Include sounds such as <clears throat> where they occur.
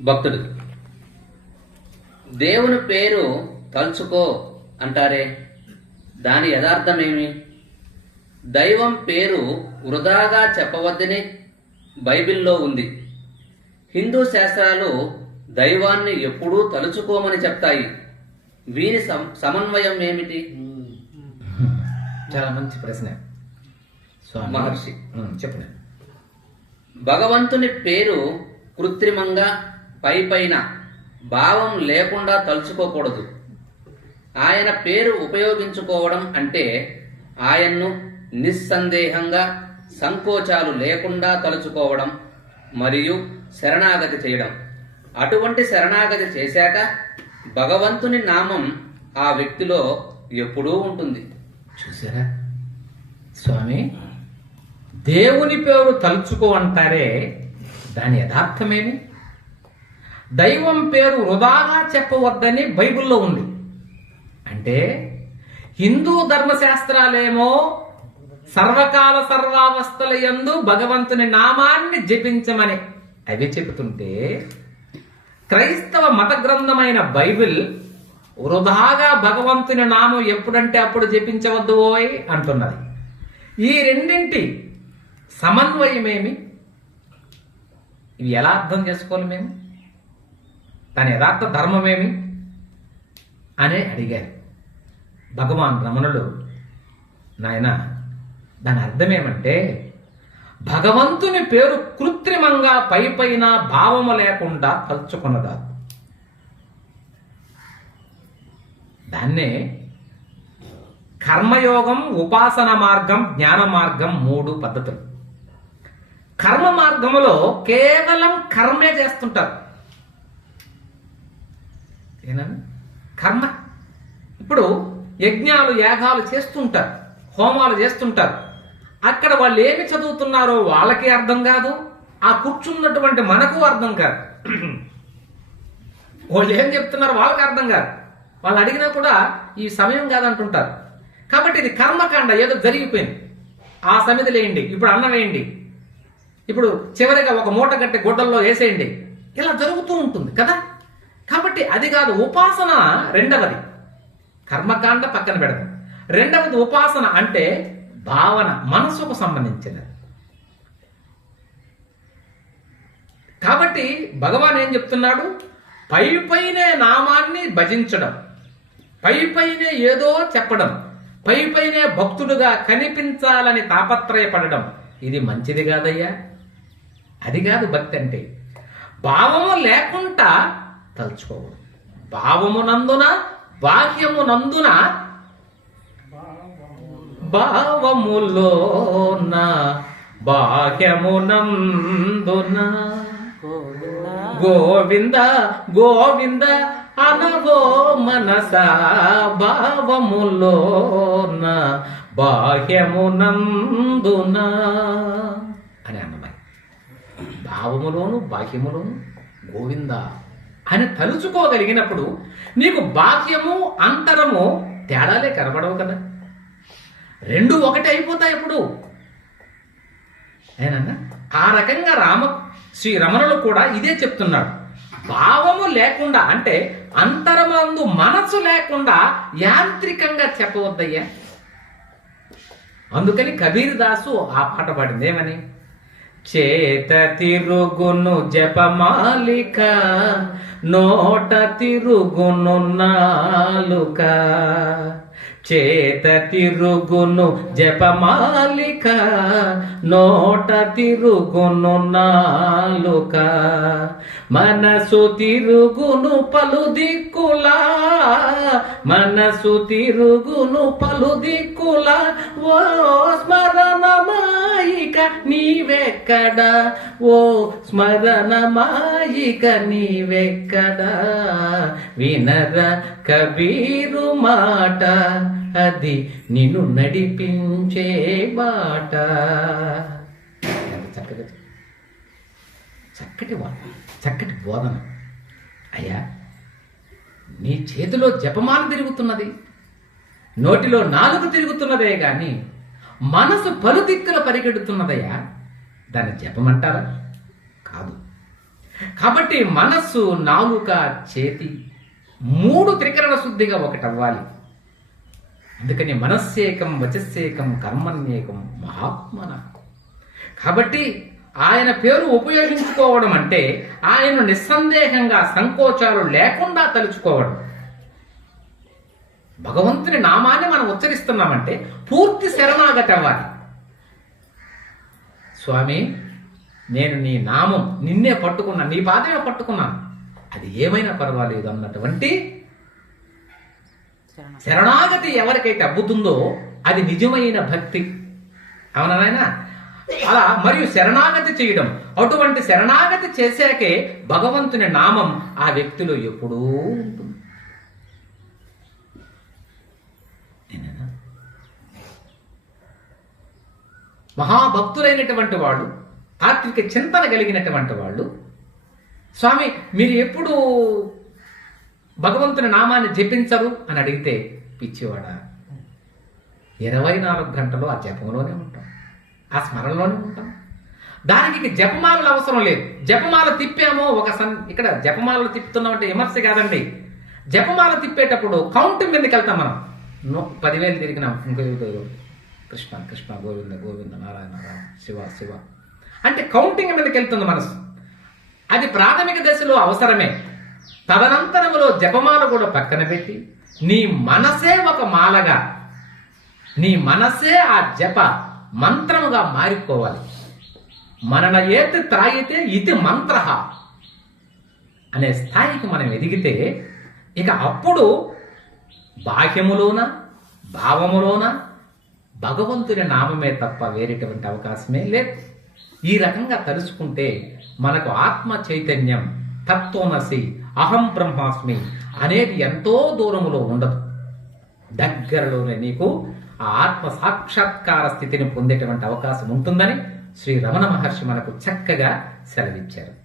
భక్తుడు. దేవుని పేరు తలుచుకో అంటారే. దాని యథార్థమేమి దైవం పేరు వృధాగా చెప్పవద్దని బైబిల్లో ఉంది. హిందూ శాస్త్రాలు దైవాన్ని ఎప్పుడూ తలుచుకోమని చెప్తాయి. వీని సమన్వయం ఏమిటి? చాలా మంచి ప్రశ్న. మహర్షి. చెప్పండి. భగవంతుని పేరు కృత్రిమంగా పై పైన భావం లేకుండా తలుచుకోకూడదు. ఆయన పేరు ఉపయోగించుకోవడం అంటే ఆయన్ను నిస్సందేహంగా సంకోచాలు లేకుండా తలుచుకోవడం మరియు శరణాగతి చేయడం. అటువంటి శరణాగతి చేశాక భగవంతుని నామం ఆ వ్యక్తిలో ఎప్పుడూ ఉంటుంది. చూసారా? స్వామి దేవుని పేరు తలుచుకో అంటారే దాని యథార్థమేమి? దైవం పేరు వృధాగా చెప్పవద్దని బైబిల్లో ఉంది. అంటే హిందూ ధర్మశాస్త్రాలేమో సర్వకాల సర్వావస్థల యందు భగవంతుని నామాన్ని జపించమని. అవి చెబుతుంటే క్రైస్తవ మత గ్రంథమైన బైబిల్ వృధాగా భగవంతుని నామం ఎప్పుడంటే అప్పుడు జపించవద్దు ఓయ్ అంటున్నది. ఈ రెండింటి సమన్వయమేమి? ఇవి ఎలా అర్థం చేసుకోవాలి మేము? తన యథార్థ ధర్మమేమి? అని అడిగారు. భగవాన్ రమణుడు నాయన దాని అర్థమేమంటే భగవంతుని పేరు కృత్రిమంగా పై పైన భావము లేకుండా తలుచుకున్నదా దాన్నే కర్మయోగం ఉపాసన మార్గం జ్ఞాన మార్గం మూడు పద్ధతులు. కర్మ మార్గములో కేవలం కర్మే చేస్తుంటారు. ఏనండి కర్మ. ఇప్పుడు యజ్ఞాలు యాగాలు చేస్తుంటారు హోమాలు చేస్తుంటారు. అక్కడ వాళ్ళు ఏమి చదువుతున్నారో వాళ్ళకి అర్థం కాదు ఆ కూర్చున్నటువంటి మనకు అర్థం కాదు. <clears throat> వాళ్ళు ఏం చెప్తున్నారో వాళ్ళకి అర్థం కాదు. వాళ్ళు అడిగినా కూడా ఈ సమయం కాదంటుంటారు. కాబట్టి ఇది కర్మకాండ ఏదో జరిగిపోయింది. ఆ సమితి వేయండి ఇప్పుడు అన్నం వేయండి. ఇప్పుడు చివరిగా ఒక మూట కట్టి గుడ్డల్లో వేసేయండి. ఇలా జరుగుతూ ఉంటుంది కదా? కాబట్టి అది కాదు ఉపాసన రెండవది. కర్మకాండ పక్కన పెడదాం. రెండవది ఉపాసన అంటే భావన మనసుకు సంబంధించినది. కాబట్టి భగవాన్ ఏం చెప్తున్నాడు? పై పైనే నామాన్ని భజించడం. పై పైనే ఏదో చెప్పడం. పై పైనే భక్తుడుగా కనిపించాలని తాపత్రయపడడం. ఇది మంచిది కాదయ్యా. అది కాదు భక్తి అంటే. భావము లేకుండా తలుచుకోవడం భావమునందున బాహ్యమునందున భావములోన బాహ్యమునందున గోవింద గోవింద అనవో మనస భావములోన బాహ్యమునందున అని అన్నమాట. భావములోను బాహ్యములోను గోవింద అని తలుచుకోగలిగినప్పుడు నీకు బాహ్యము అంతరము తేడాలే కనబడవు కదా. రెండు ఒకటి అయిపోతాయి ఇప్పుడు ఏనన్నా? ఆ రకంగా రామ శ్రీ రమణులు కూడా ఇదే చెప్తున్నాడు. భావము లేకుండా అంటే అంతరమందు మనసు లేకుండా యాంత్రికంగా చెప్పవద్దయ్యా. అందుకని కబీర్ దాసు ఆ పాట పాడింది ఏమని? చేత తిరుగును జపమాలిక నోట తిరుగును నాలుక. చేత తిరుగును జపమాలిక నోట తిరుగును నాలుక. మనసు తిరుగును పలు దిక్కులా మనసు తిరుగును పలు దిక్కులా. ఓ స్మరణమా నీవెక్కడ? ఓ స్మరణమాయిక నీవెక్కడ? వినర కబీరు మాట అది నిన్ను నడిపించే బాట. చక్కటి చక్కటి చక్కటి బోధన. అయ్యా నీ చేతిలో జపమాల తిరుగుతున్నది నోటిలో నాలుగు తిరుగుతున్నదే కానీ మనసు పలుతిక్కుల పరిగెడుతున్నదయ్యా? దాన్ని జపమంటారా? కాదు. కాబట్టి మనస్సు నాలుక చేతి మూడు త్రికరణ శుద్ధిగా ఒకటవ్వాలి. అందుకని మనస్సేకం వచస్సేకం కర్మన్యేకం మహాత్మన కాబట్టి ఆయన పేరు ఉపయోగించుకోవడం అంటే ఆయన నిస్సందేహంగా సంకోచాలు లేకుండా తలుచుకోవడం. భగవంతుని నామాన్ని మనం ఉచ్చరిస్తున్నామంటే పూర్తి శరణాగతి అవ్వాలి. స్వామి నేను నీ నామం నిన్నే పట్టుకున్నా నీ పాదమే పట్టుకున్నాను. అది ఏమైనా పర్వాలేదు అన్నటువంటి శరణాగతి ఎవరికైతే అబ్బుతుందో అది నిజమైన భక్తి. అవునా నాయనా? అలా మరియు శరణాగతి చేయడం అటువంటి శరణాగతి చేశాకే భగవంతుని నామం ఆ వ్యక్తిలో ఎప్పుడూ ఉంటుంది. మహాభక్తులైనటువంటి వాళ్ళు తాత్విక చింతన కలిగినటువంటి వాళ్ళు. స్వామి మీరు ఎప్పుడు భగవంతుని నామాన్ని జపించరు అని అడిగితే పిచ్చివాడా ఇరవై నాలుగు గంటలు ఆ జపంలోనే ఉంటాం ఆ స్మరణలోనే ఉంటాం. దానికి జపమాలలు అవసరం లేదు. జపమాల తిప్పామో ఒక సన్ ఇక్కడ జపమాలలు తిప్పుతున్నామంటే విమర్శ కాదండి. జపమాల తిప్పేటప్పుడు కౌంటింగ్ మీదకి వెళ్తాం మనం పదివేలు తిరిగినాం ఇంకో కృష్ణ కృష్ణ గోవింద గోవింద నారాయణ నారాయణ శివ శివ. అంటే కౌంటింగ్ మీదకి వెళ్తుంది మనసు అది ప్రాథమిక దశలో అవసరమే. తదనంతరములో జపమాల కూడా పక్కన పెట్టి నీ మనసే ఒక మాలగా నీ మనసే ఆ జప మంత్రముగా మారిపోవాలి. మనన ఏతి త్రాయితే ఇది మంత్ర అనే స్థాయికి మనం ఎదిగితే ఇక అప్పుడు బాహ్యములోన భావములోన భగవంతుని నామమే తప్ప వేరేటువంటి అవకాశమే లేదు. ఈ రకంగా తలుచుకుంటే మనకు ఆత్మ చైతన్యం తత్వమసి అహం బ్రహ్మాస్మి అనేది ఎంతో దూరములో ఉండదు. దగ్గరలోనే నీకు ఆ ఆత్మ సాక్షాత్కార స్థితిని పొందేటువంటి అవకాశం ఉంటుందని శ్రీ రమణ మహర్షి మనకు చక్కగా సెలవిచ్చారు.